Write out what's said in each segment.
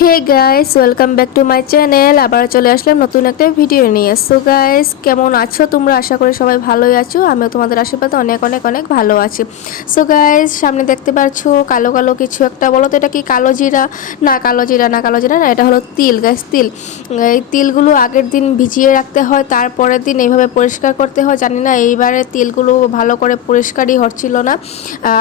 Hey guys, welcome back to my channel. আবার চলে আসলাম নতুন একটা ভিডিও নিয়ে। সো গাইস, কেমন আছো তোমরা? আশা করি সবাই ভালোই আছো। আমিও তোমাদের আশীর্বাদে অনেক অনেক অনেক ভালো আছি। সো গাইস, সামনে দেখতে পাচ্ছো কালো কালো কিছু একটা, বলো তো এটা কি? কালো জিরা? না, কালো জিরা না, কালো জিরা না, এটা হলো তিল গাইস, তিল। এই তিলগুলো আগের দিন ভিজিয়ে রাখতে হয়, তারপরের দিন এইভাবে পরিষ্কার করতে হয়। জানি না এইবারে তিলগুলো ভালো করে পরিষ্কারই হচ্ছিল না।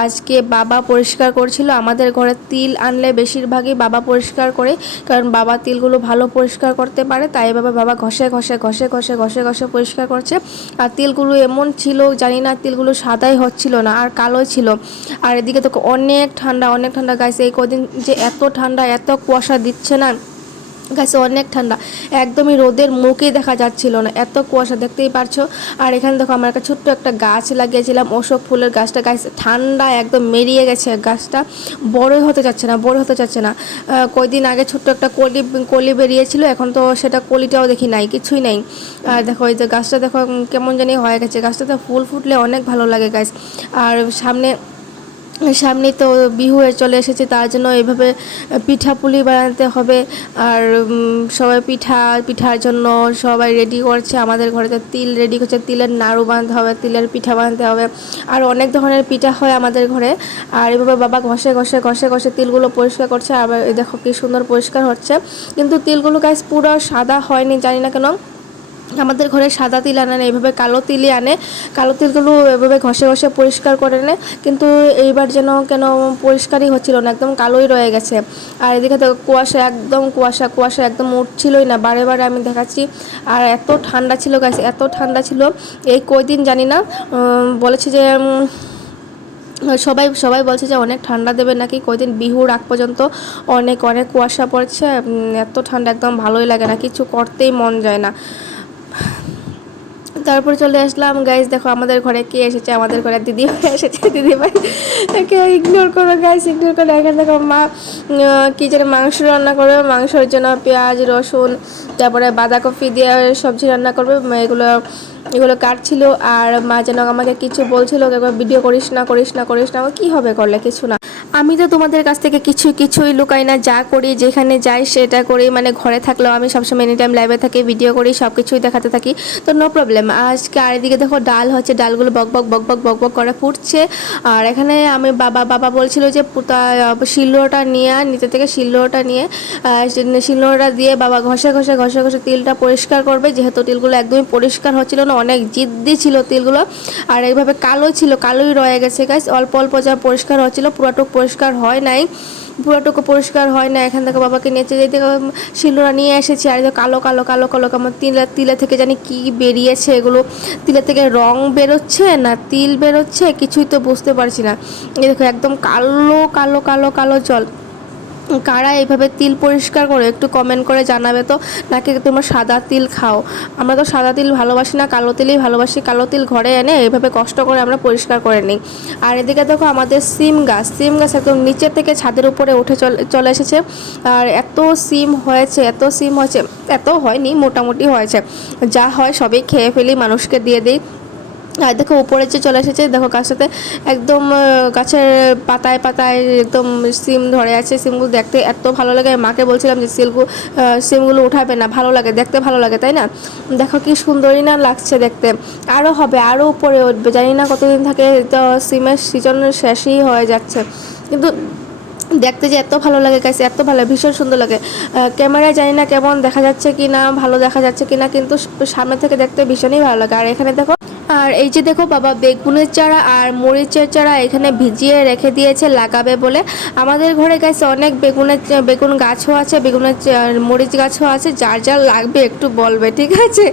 আজকে বাবা পরিষ্কার করছিল। আমাদের ঘরে তিল আনলে বেশিরভাগই বাবা পরিষ্কার করে, কারণ বাবা তিলগুলো ভালো পরিষ্কার করতে পারে। তাই এভাবে বাবা ঘষে ঘষে ঘষে ঘষে ঘষে ঘষে পরিষ্কার করছে। আর তিলগুলো এমন ছিল, জানি না, তিলগুলো সাদাই হচ্ছিল না, আর কালোই ছিল। আর এদিকে তো অনেক ঠান্ডা, অনেক ঠান্ডা গাইছে। এই কদিন যে এত ঠান্ডা, এত কুয়াশা দিচ্ছে না গাছে, অনেক ঠান্ডা। একদমই রোদের মুখই দেখা যাচ্ছিল না, এত কুয়াশা, দেখতেই পারছো। আর এখানে দেখো আমরা একটা ছোট্ট একটা গাছ লাগিয়েছিলাম, অশোক ফুলের গাছটা। গাছ ঠান্ডা একদম মেরিয়ে গেছে, গাছটা বড়ই হতে যাচ্ছে না, বড় হতে যাচ্ছে না। কয়দিন আগে ছোট্ট একটা কলি কলি বেরিয়েছিল, এখন তো সেটা কলিটাও দেখি নাই, কিছুই নাই। আর দেখো এই যে গাছটা দেখো কেমন জানি হয়ে গেছে। গাছটাতে ফুল ফুটলে অনেক ভালো লাগে গাছ। আর সামনে তো বিহু চলে এসেছে, তার জন্য এইভাবে পিঠাপুলি বানাতে হবে। আর সবাই পিঠার জন্য সবাই রেডি করছে। আমাদের ঘরে তো তিল রেডি করছে, তিলের নাড়ু বানাতে হবে, তিলের পিঠা বানাতে হবে। আর অনেক ধরনের পিঠা হয় আমাদের ঘরে। আর এভাবে বাবা ঘষে ঘষে ঘষে ঘষে তিলগুলো পরিষ্কার করছে। আবার দেখো কি সুন্দর পরিষ্কার হচ্ছে। কিন্তু তিলগুলো গাছ পুরো সাদা হয়নি, জানি না কেন। আমাদের ঘরে সাদা তিল আনে না, এইভাবে কালো তিলই আনে। কালো তিলগুলো এভাবে ঘষে ঘষে পরিষ্কার করে নেয়, কিন্তু এইবার যেন কেন পরিষ্কারই হচ্ছিল না, একদম কালোই রয়ে গেছে। আর এদিকে তো কুয়াশা, একদম কুয়াশা কুয়াশা, একদম উঠছিলই না, বারে বারে আমি দেখাচ্ছি। আর এত ঠান্ডা ছিল গাছ, এত ঠান্ডা ছিল। এই কয়দিন জানি না, বলেছে যে সবাই সবাই বলছে যে অনেক ঠান্ডা দেবে নাকি কয়দিন, বিহুর আগ পর্যন্ত অনেক অনেক কুয়াশা পড়ছে। এত ঠান্ডা একদম ভালোই লাগে না, কিছু করতেই মন যায় না। তারপরে চলে আসলাম গাইস, দেখো আমাদের ঘরে কে এসেছে, আমাদের ঘরে দিদি ভাই এসেছে। দিদি ভাই কে ইগনোর করো গাইস, ইগনোর করো। এখানে দেখো মা কী যেন মাংস রান্না করবে, মাংসের জন্য পেঁয়াজ রসুন তারপরে বাঁধাকপি দিয়ে সবজি রান্না করবে। এগুলো এগুলো কাটছিল। আর মা যেন আমাকে কিছু বলছিল, ভিডিও করিস না করিস না করিস না। কী হবে করলে, কিছু না। আমি তো তোমাদের কাছ থেকে কিছুই লুকাই না, যা করি যেখানে যাই সেটা করি। মানে ঘরে থাকলেও আমি সবসময় এনি টাইম লাইভে থাকি, ভিডিও করি, সব কিছুই দেখাতে থাকি, তো নো প্রবলেম। আজকে আর এদিকে দেখো ডাল হচ্ছে, ডালগুলো বক বক বক বক বক বক করে ফুটছে। আর এখানে আমি বাবা বলছিল যে শিলনোড়াটা নিয়ে, নিচে থেকে শিলনোড়াটা নিয়ে শিলনোড়া দিয়ে বাবা ঘষে ঘষে ঘষে ঘষে তিলটা পরিষ্কার করবে, যেহেতু তিলগুলো একদমই পরিষ্কার হচ্ছিল না, অনেক জিদ্দি ছিল তিলগুলো। আর এইভাবে কালো ছিল, কালোই রয়ে গেছে গাছ। অল্প অল্প যা পরিষ্কার হচ্ছিল, পুরোটুকু পরিষ্কার হয় নাই, পুরোটুকু পরিষ্কার হয় না। এখান থেকে বাবাকে নিচে যেতে শিলনোড়া নিয়ে এসেছি। আর কালো কালো কালো কালো আমার তিলে থেকে জানি কি বেরিয়েছে, এগুলো তিলের থেকে রং বেরোচ্ছে না তিল বেরোচ্ছে, কিছুই তো বুঝতে পারছি না। এই দেখো একদম কালো কালো কালো কালো জল। কারা এইভাবে তিল পরিষ্কার করো একটু কমেন্ট করে জানাবে তো, নাকি তোমরা সাদা তিল খাও? আমরা তো সাদা তিল ভালোবাসি না, কালো তিলই ভালোবাসি। কালো তিল ঘরে এনে এইভাবে কষ্ট করে আমরা পরিষ্কার করে নিই। আর এদিকে দেখো আমাদের সিম গাছ একদম নিচের থেকে ছাদের উপরে উঠে চলে এসেছে। আর এত সিম হয়েছে, এত সিম হয়েছে, এত হয়নি, মোটামুটি হয়েছে। যা হয় সবই খেয়ে ফেলি, মানুষকে দিয়ে দিই। আর দেখো উপরে যে চলে এসেছে, দেখো গাছটাতে একদম গাছের পাতায় পাতায় একদম সিম ধরে আছে। সিমগুলো দেখতে এত ভালো লাগে, মাকে বলছিলাম যে সিমগুলো উঠাবে না, ভালো লাগে দেখতে, ভালো লাগে তাই না? দেখো কি সুন্দরই না লাগছে দেখতে। আরও হবে, আরও উপরে উঠবে, জানি না কতদিন থাকে, তো সিমের সিজন শেষই হয়ে যাচ্ছে, কিন্তু দেখতে যে এত ভালো লাগে গাইস, এত ভালো, ভীষণ সুন্দর লাগে। ক্যামেরায় জানি না কেমন দেখা যাচ্ছে কি না, ভালো দেখা যাচ্ছে কি না, কিন্তু সামনে থেকে দেখতে ভীষণই ভালো লাগে। আর এখানে দেখো, আর এই যে দেখো বাবা বেগুনের চারা আর মরিচের চারা এখানে ভিজিয়ে রেখে দিয়েছে লাগাবে বলে। আমাদের ঘরে গাছ অনেক বেগুন গাছও আছে, মরিচ গাছও আছে। যার যার লাগবে একটু বলবে, ঠিক আছে?